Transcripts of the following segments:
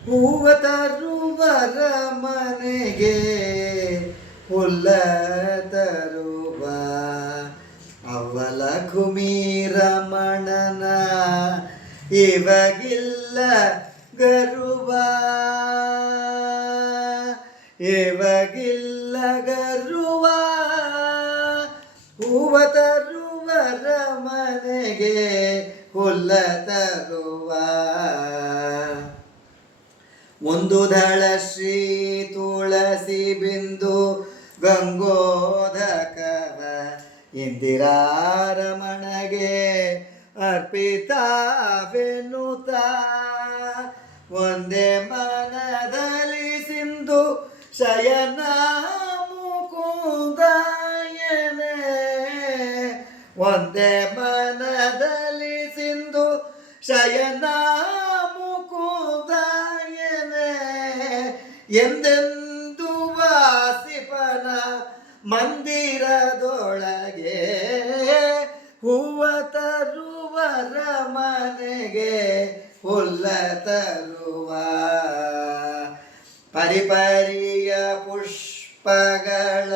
ಹೂವ ತರುವರ ಮನೆಗೆ ಹುಲ್ಲ ತರುವ ಅವಲ ಕುಮೀರಮಣನ ಇವಾಗಿಲ್ಲ ಗರುವ ಇವಾಗಿಲ್ಲ ಗರುವ ಹೂವ ತರುವರ ಮನೆಗೆ ಹುಲ್ಲ ತರುವ ಒಂದು ದಳ ಶ್ರೀ ತುಳಸಿ ಬಿಂದು ಗಂಗೋದಕವ ಇಂದಿರಾರಮಣಗೆ ಅರ್ಪಿತಾವೆನುತ ಒಂದೇ ಮನದಲ್ಲಿ ಸಿಂಧು ಶಯನ ಮುಕುಂದಯನೆ ಒಂದೇ ಮನದಲ್ಲಿ ಸಿಂಧು ಶಯನ ಮುಕುಂದಯನೆ ಎಂದೆಂದು ವಾಸಿಪನ ಮಂದಿರದೊಳಗೆ ಹೂವ ತರುವರ ಮನೆಗೆ ಹುಲ್ಲ ತರುವ ಪರಿಪರಿಯ ಪುಷ್ಪಗಳ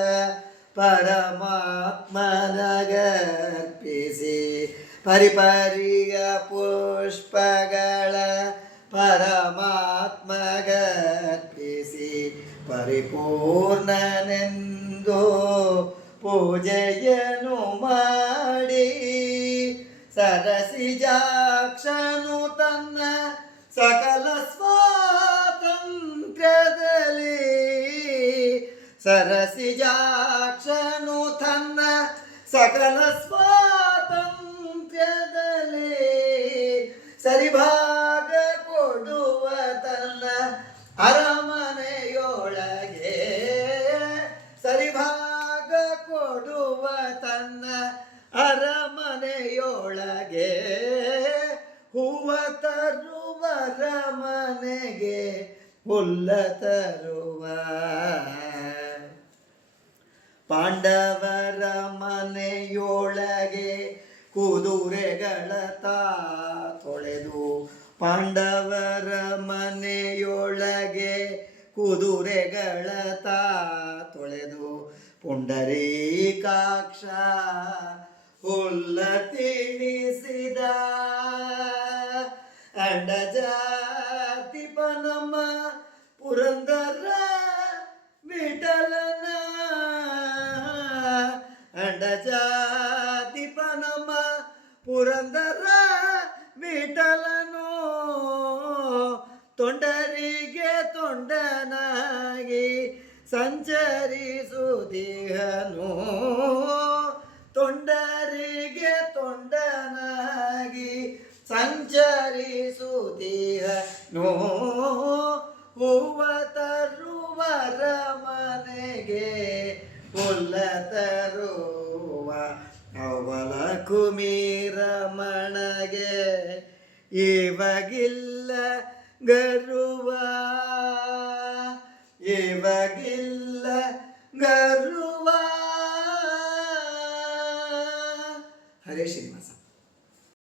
ಪರಮಾತ್ಮನಗರ್ಪಿಸಿ ಪರಿಪರಿಯ ಪುಷ್ಪಗಳ ಪರಮಾತ್ಮಗರ್ಪಿಸಿ ಪರಿಪೂರ್ಣನೆಂದು ಪೂಜೆಯನ್ನು ಮಾಡಿ ಸರಸಿಜಾಕ್ಷನು ತನ್ನ ಸಕಲ ಸ್ವಾತಂತ್ರ್ಯದಲ್ಲಿ ಸರಸಿಜಾಕ್ಷನು ತನ್ನ ಸಕಲ ಸ್ವಾತಂತ್ರ್ಯದಲ್ಲಿ ಸರಿಭಾಗ ಕೊಡುವ ತನ್ನ ಅರಮನೆಯೊಳಗೆ ಸರಿಭಾಗ ಕೊಡುವ ತನ್ನ ಅರಮನೆಯೊಳಗೆ ಹೂವ ತರುವರ ಮನೆಗೆ ಹುಲ್ಲ ತರುವ ಪಾಂಡವರ ಮನೆಯೊಳಗೆ ಕುದುರೆಗಳ ತೊಳೆದು ಪಾಂಡವರ ಮನೆಯೊಳಗೆ ಕುದುರೆಗಳ ತೊಳೆದು ಪುಂಡರೀಕಾಕ್ಷ ಹುಲ್ಲ ತಿಣಿಸಿದ ಅಂಡಜಾತಿ ಪನಮ ಪುರಂದರ ವಿಠಲನ ಅಂಡಜಾತಿ ಪನಮ ಪುರಂದರ ವಿಠಲನು ತೊಂಡರಿಗೆ ತೊಂಡನಾಗಿ ಸಂಚರಿಸುತ್ತಿಹನು ತೊಂಡರಿಗೆ ತೊಂಡನಾಗಿ ಸಂಚರಿಸುತ್ತಿಹನು ಹೂವ ತರುವರ ಮನೆಗೆ ಹುಲ್ಲ ತರುವ ಅವಲ ಕುಮೀರಮಣಗೆ ಇವಾಗಿಲ್ಲ ಗರುವ